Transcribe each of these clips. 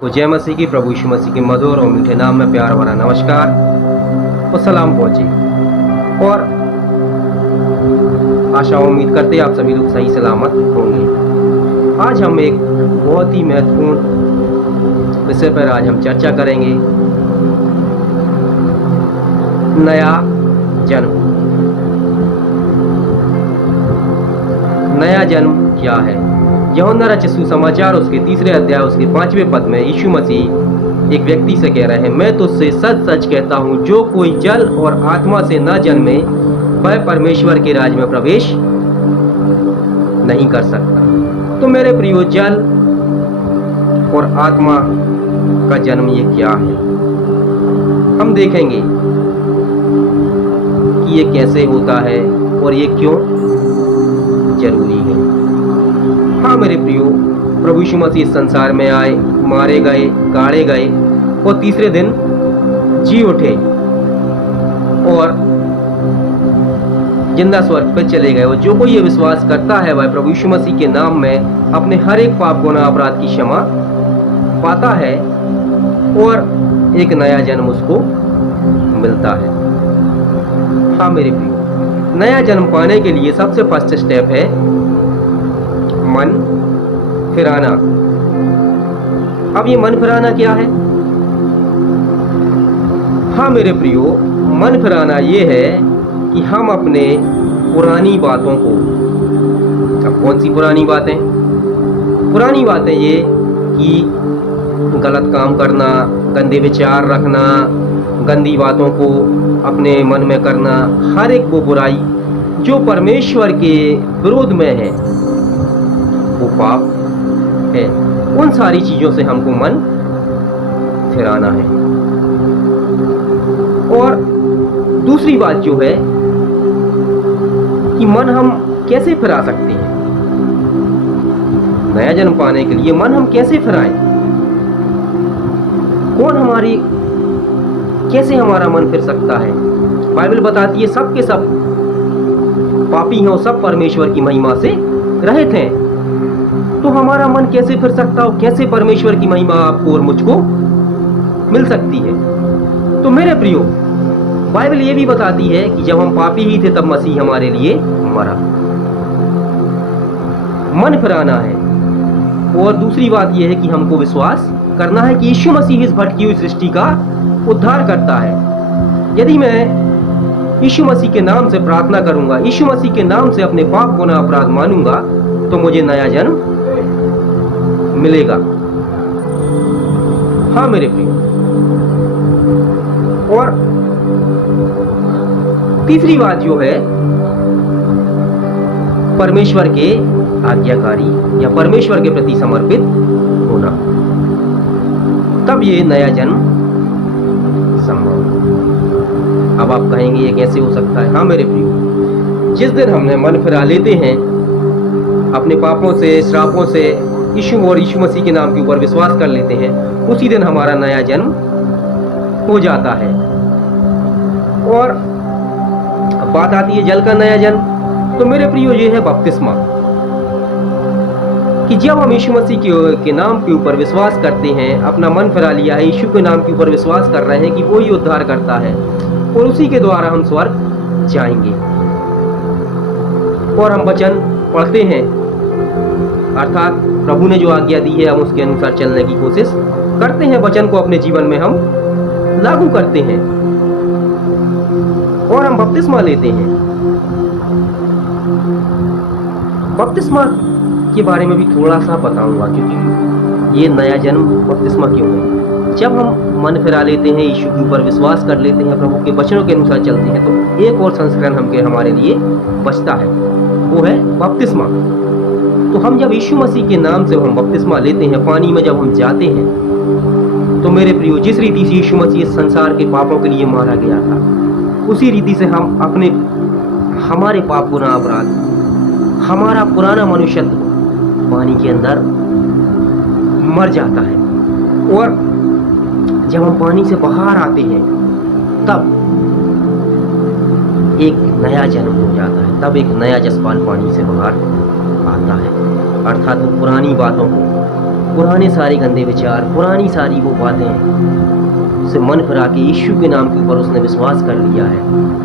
तो जय मसीह की, प्रभु यीशु मसीह के मधुर और मीठे नाम में प्यार भरा नमस्कार और सलाम पहुंचे। और आशा उम्मीद करते आप सभी लोग सही सलामत होंगे। आज हम एक बहुत ही महत्वपूर्ण विषय पर आज हम चर्चा करेंगे। नया जन्म। नया जन्म क्या है? यूहन्ना रचित सुसमाचार उसके 3 अध्याय उसके 5वें पद में यीशु मसीह एक व्यक्ति से कह रहे हैं, मैं तुझसे सच सच कहता हूँ, जो कोई जल और आत्मा से न जन्मे वह परमेश्वर के राज में प्रवेश नहीं कर सकता। तो मेरे प्रियो, जल और आत्मा का जन्म ये क्या है? हम देखेंगे कि ये कैसे होता है और ये क्यों जरूरी है। हाँ मेरे प्रियो, प्रभु यीशु मसीह इस संसार में आए, मारे गए, गाड़े गए और तीसरे दिन जी उठे और जिंदा स्वर्ग पर चले गए। और जो कोई ये विश्वास करता है वह प्रभु यीशु मसीह के नाम में अपने हर एक पाप गुनाह अपराध की क्षमा पाता है और एक नया जन्म उसको मिलता है। हाँ मेरे प्रियो, नया जन्म पाने के लिए सबसे फर्स्ट स्टेप है मन फिराना। अब ये मन फिराना क्या है? हाँ मेरे प्रियो, मन फिराना ये है कि हम अपने पुरानी बातों को, अब कौन सी पुरानी बातें? पुरानी बातें ये कि गलत काम करना, गंदे विचार रखना, गंदी बातों को अपने मन में करना, हर एक वो बुराई जो परमेश्वर के विरोध में है वो पाप है। उन सारी चीजों से हमको मन फिराना है। और दूसरी बात जो है कि मन हम कैसे फिरा सकते हैं? नया जन्म पाने के लिए मन हम कैसे फिराएं? कैसे हमारा मन फिर सकता है? बाइबल बताती है सब के सब पापी हैं और सब परमेश्वर की महिमा से रहित हैं। तो हमारा मन कैसे फिर सकता हो? कैसे परमेश्वर की महिमा आपको और मुझको मिल सकती है? तो मेरे प्रियो, बाइबल ये भी बताती है कि जब हम पापी ही थे तब मसीह हमारे लिए मरा। मन फिराना है। और दूसरी बात यह है कि हमको विश्वास करना है कि यीशु मसीह इस भटकी हुई सृष्टि का उद्धार करता है। यदि मैं यीशु मसीह के नाम से प्रार्थना करूंगा, यीशु मसीह के नाम से अपने पाप गुनाह अपराध मानूंगा, तो मुझे नया जन्म मिलेगा। हाँ मेरे प्रिय, और तीसरी बात जो है परमेश्वर के आज्ञाकारी या परमेश्वर के प्रति समर्पित होना, तब ये नया जन्म संभव। अब आप कहेंगे ये कैसे हो सकता है? हाँ मेरे प्रिय, जिस दिन हमने मन फिरा लेते हैं अपने पापों से, श्रापों से, यीशु और यीशु मसीह के नाम के ऊपर विश्वास कर लेते हैं, उसी दिन हमारा नया जन्म हो जाता है। और अब बात आती है जल का नया जन्म। तो मेरे प्रियो, ये है बपतिस्मा, कि जब हम यीशु मसीह के नाम के ऊपर विश्वास करते हैं, अपना मन फिरा लिया है, यीशु के नाम के ऊपर विश्वास कर रहे हैं कि वो ही उद्धार करता है और उसी के द्वारा हम स्वर्ग जाएंगे। और हम वचन पढ़ते हैं, अर्थात प्रभु ने जो आज्ञा दी है हम उसके अनुसार चलने की कोशिश करते हैं, वचन को अपने जीवन में हम लागू करते हैं और हम बपतिस्मा लेते हैं। बपतिस्मा के बारे में भी थोड़ा सा बताऊंगा, क्योंकि ये नया जन्म बपतिस्मा क्यों है। जब हम मन फिरा लेते हैं, यीशु के ऊपर विश्वास कर लेते हैं, प्रभु के वचनों के अनुसार चलते हैं, तो एक और संस्करण हमारे लिए बचता है, वो है बपतिस्मा। तो हम जब यीशु मसीह के नाम से हम बपतिस्मा लेते हैं, पानी में जब हम जाते हैं, तो मेरे प्रियो, जिस रीति से यीशु मसीह इस संसार के पापों के लिए मारा गया था, उसी रीति से हम हमारे पाप गुनाह अपराध, हमारा पुराना मनुष्यत्व पानी के अंदर मर जाता है। और जब हम पानी से बाहर आते हैं तब एक नया जन्म हो जाता है, तब एक नया जसपान पानी से बाहर आता है। अर्थात वो पुरानी बातों को पुराने सारे गंदे विचार, पुरानी सारी वो बातें से मन फिरा के यीशु के नाम के ऊपर उसने विश्वास कर लिया है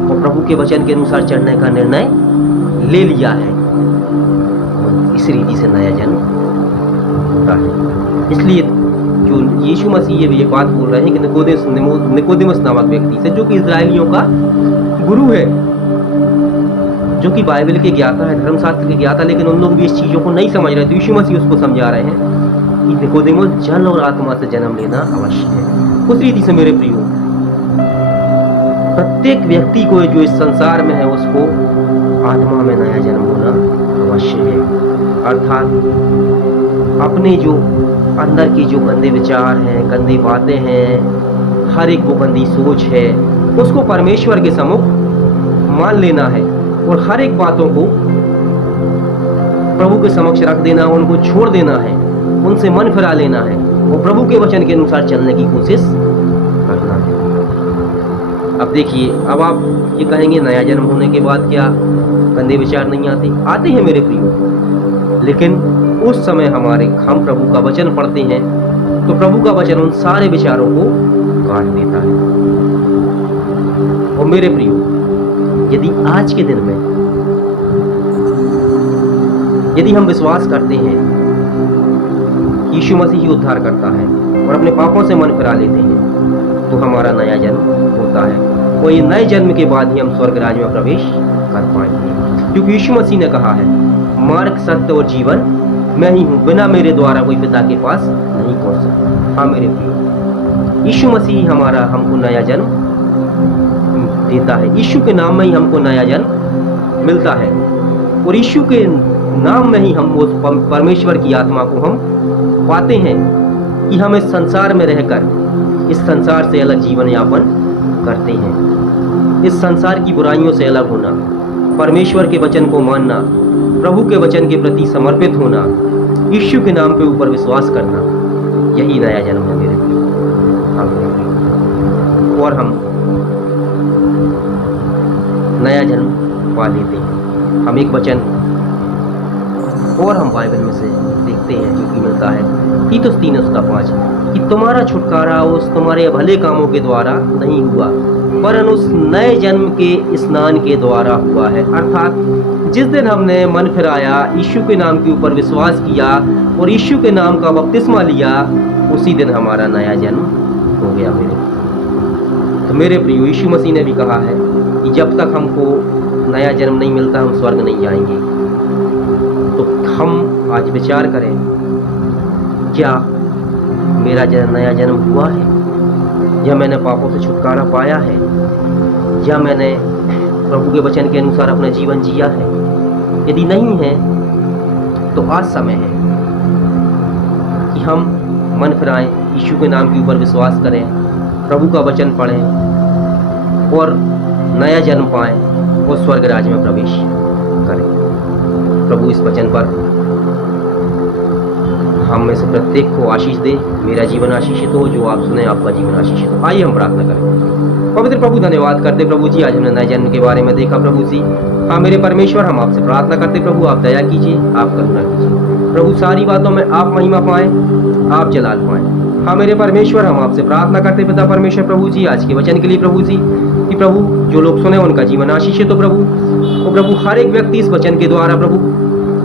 और प्रभु के वचन के अनुसार चलने का निर्णय ले लिया है, इस रीति से नया जन्म होता है। इसलिए जो यीशु मसीह ये बात बोल रहे हैं कि निकोदेमस नामक व्यक्ति से, जो कि इजराइलियों का गुरु है, जो कि बाइबल के ज्ञाता है, धर्मशास्त्र के ज्ञाता, लेकिन उन लोग भी इस चीज़ों को नहीं समझ रहे। तो यीशु मसीह उसको समझा रहे हैं कि निकोदेमस जल और आत्मा से जन्म लेना अवश्य है। उस रीति से मेरे प्रियो, प्रत्येक व्यक्ति को जो इस संसार में है उसको आत्मा में नया जन्म होना अवश्य है। अर्थात अपने जो अंदर की जो गंदे विचार हैं, गंदी बातें हैं, हर एक वो गंदी सोच है, उसको परमेश्वर के सम्मुख मान लेना है और हर एक बातों को प्रभु के समक्ष रख देना, उनको छोड़ देना है, उनसे मन फिरा लेना है और प्रभु के वचन के अनुसार चलने की कोशिश करना है। अब देखिए, अब आप ये कहेंगे नया जन्म होने के बाद क्या गंदे विचार नहीं आते? आते हैं मेरे प्रियो, लेकिन उस समय हम प्रभु का वचन पढ़ते हैं तो प्रभु का वचन उन सारे विचारों को काट देता है। और मेरे प्रियो, यदि आज के दिन में यदि हम विश्वास करते हैं कि यीशु मसीह ही उद्धार करता है और अपने पापों से मन फिरा लेते हैं, तो हमारा नया जन्म होता है और ये नए जन्म के बाद ही हम स्वर्ग राज्य में प्रवेश कर पाएंगे। क्योंकि यीशु मसीह ने कहा है, मार्ग, सत्य और जीवन मैं ही हूँ, बिना मेरे द्वारा कोई पिता के पास नहीं पहुँच सकता। हाँ मेरे प्रिय, यीशु मसीह हमको नया जन्म देता है। यीशु के नाम में ही हमको नया जन्म मिलता है और यीशु के नाम में ही हम उस परमेश्वर की आत्मा को हम पाते हैं कि हम इस संसार में रहकर इस संसार से अलग जीवन यापन करते हैं। इस संसार की बुराइयों से अलग होना, परमेश्वर के वचन को मानना, प्रभु के वचन के प्रति समर्पित होना, यीशु के नाम पे ऊपर विश्वास करना, यही नया जन्म है मेरे लिए। और हम नया जन्म पा लेते हैं। हम एक वचन और हम बाइबल में से देखते हैं जो कि मिलता है तीतुस 3:5 कि तुम्हारा छुटकारा उस तुम्हारे भले कामों के द्वारा नहीं हुआ, वरन उस नए जन्म के स्नान के द्वारा हुआ है। अर्थात जिस दिन हमने मन फिराया, यीशु के नाम के ऊपर विश्वास किया और यीशु के नाम का बपतिस्मा लिया, उसी दिन हमारा नया जन्म हो गया मेरे। तो मेरे प्रियो, यीशु मसीह ने भी कहा है कि जब तक हमको नया जन्म नहीं मिलता हम स्वर्ग नहीं जाएंगे। तो हम आज विचार करें, क्या मेरा नया जन्म हुआ है? या मैंने पापों से छुटकारा पाया है? या मैंने प्रभु के वचन के अनुसार अपना जीवन जिया है? यदि नहीं है तो आज समय है कि हम मन फिराएं, यीशु के नाम के ऊपर विश्वास करें, प्रभु का वचन पढ़ें और नया जन्म पाएं और स्वर्ग राज्य में प्रवेश करें। प्रभु इस वचन पर हम में से प्रत्येक को आशीष दे। मेरा जीवन आशीषित हो, जो आप सुने आपका जीवन आशीषित हो। आइए हम प्रार्थना करें। पवित्र प्रभु, धन्यवाद करते प्रभु जी, आज हमने नए जन्म के बारे में देखा प्रभु जी। हाँ मेरे परमेश्वर, हम आपसे प्रार्थना करते प्रभु, आप दया कीजिए, आप करुणा कीजिए प्रभु। सारी बातों में आप महिमा पाएं, आप जलाल पाएं। हाँ मेरे परमेश्वर, हम आपसे प्रार्थना करते पिता परमेश्वर प्रभु जी, आज के वचन के लिए प्रभु जी, कि प्रभु जो लोग सुने उनका जीवन आशीषित हो प्रभु। और प्रभु हर एक व्यक्ति इस वचन के द्वारा प्रभु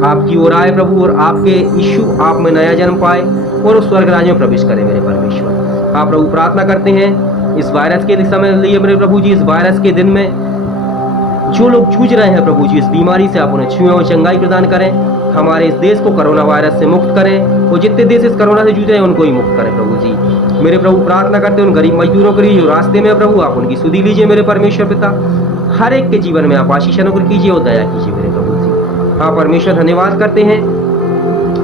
आपकी ओर आए प्रभु, और आपके यीशु आप में नया जन्म पाए और उस स्वर्ग राज्य में प्रवेश करें मेरे परमेश्वर। आप प्रभु प्रार्थना करते हैं इस वायरस के समय लिए मेरे प्रभु जी, इस वायरस के दिन में जो लोग जूझ रहे हैं प्रभु जी इस बीमारी से, आप उन्हें छुएं और चंगाई प्रदान करें। हमारे इस देश को कोरोना वायरस से मुक्त करें और जितने देश इस कोरोना से जूझ रहे हैं उनको ही मुक्त करें प्रभु जी। मेरे प्रभु प्रार्थना करते हैं उन गरीब मजदूरों के लिए जो रास्ते में प्रभु, आप उनकी सुधि लीजिए मेरे परमेश्वर पिता। हर एक के जीवन में आप आशीष अनुग्रह कीजिए और दया कीजिए मेरे प्रभु जी। हाँ परमेश्वर, धन्यवाद करते हैं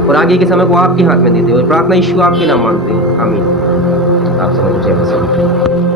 और आगे के समय को आपके हाथ में देते हैं और प्रार्थना यीशु आपके नाम मांगते हैं। आमीन। आप समझ